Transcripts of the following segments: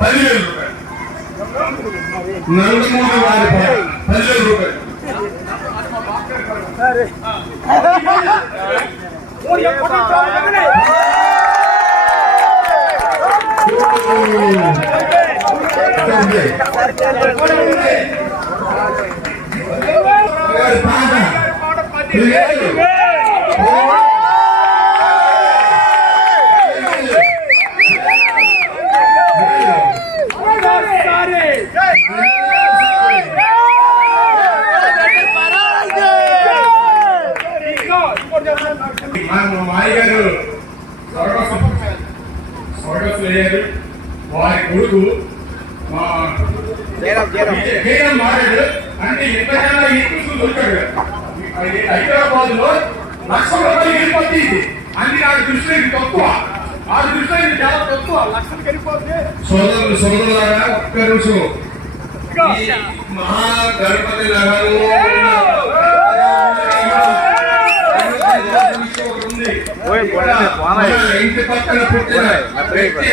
10,000 రూపాయలు. నందమూరి వారి పాట 10,000 రూపాయలు. వారి కొడుకు మారాడు అంటే ఎక్కడైనా ఎక్కువ దొరికాడు. హైదరాబాద్ లో ₹1,00,000 వెళ్ళిపోతుంది. అది నాకు దృష్టికి తక్కువ, ఆ దృష్టి చాలా తక్కువ. లక్షలు వెళ్ళిపోతుంది. సోదరులారా, ఒక్క నిమిషం. మహాగణపతి నగరు ఇంటి పక్కన పుట్టిన వ్యక్తి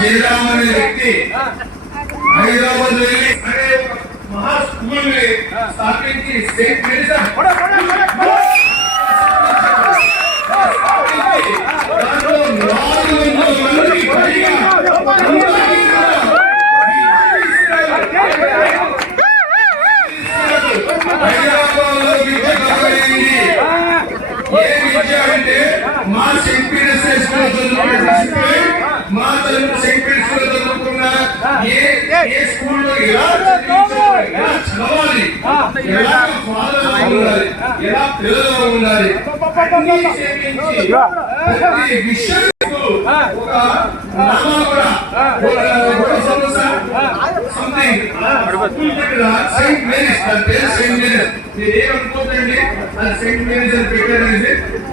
జయరామ్ అనే వ్యక్తి హైదరాబాద్ వెళ్ళి మహా స్కూల్ స్థాపించి సెయింట్ మేరీస్ అంటే మా సెయింట్ పీటర్స్ స్కూల్ మా తల్లి సెయింట్ పీటర్స్ స్కూల్ చదువుకున్న ఏ స్కూల్లో ఎలా చదవాలి, ఎలా ఫాదర్ ఉండాలి, ఎలా పిల్లలు ఉండాలి విషయం ఒక సెయింట్ మేరీస్ సెయింట్ మేరీస్ మీరేమనుకోకండి. అది సెయింట్ మేరీస్ అని పెట్టారనేది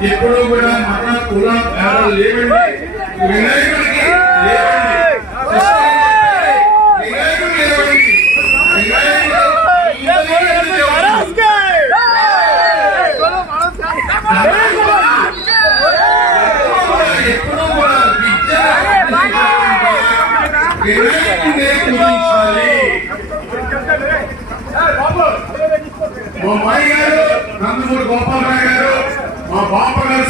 ఎప్పుడూ కూడా మత కుల భేదాలు లేవండి. వినాయకుడికి లేవండి, వినాయకుడు లేవండి. ఎప్పుడూ కూడా వినాయకుడినే పూజించాలి. మా మాయ గారు నందమూరి గోపాలరావు గారు, మా బాప గారు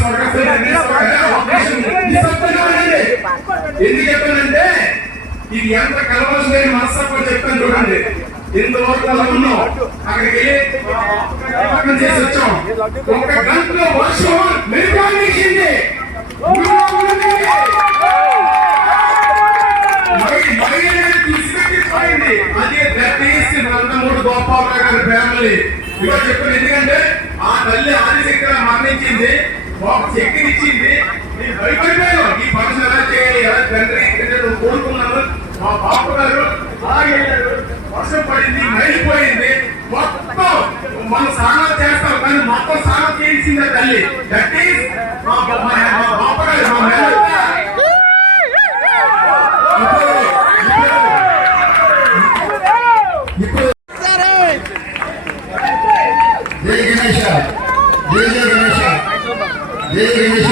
ఎందుకు చెప్పానంటే ఇది ఎంత కలవలసి లేని మనస్తత్వం చెప్పాను. చూడండి, ఇంతవరకు అలా ఉన్నాం, అక్కడికి వెళ్ళి చేసి వచ్చాం. ఒక గంటలో వర్షం మెరుగాల్సింది. తీసుకెళ్ళిపోయింది. అదే దత్తీస్ నందమూరి గోపాలరావు గారి ఫ్యామిలీ ఇక చెప్పాను. ఎందుకంటే ఆ తల్లి ఆదిశక్తిగా మరణించింది, ఒక శక్తిని ఇచ్చింది. నేను భయపడిపోయాను, ఈ పనులు ఎలా చేయాలి, ఎలా తండ్రి కోరుకున్నాను. మా బాప గారు అలాగే వర్షం పడింది, మైలిపోయింది. మొత్తం మనం స్నానాలు చేస్తాం కానీ మొత్తం స్నానం చేయించింది ఆ తల్లి. దట్ ఈస్ మా బాప గారు. జై గణేశ, జై జయ గణేశ, జై గణేశ.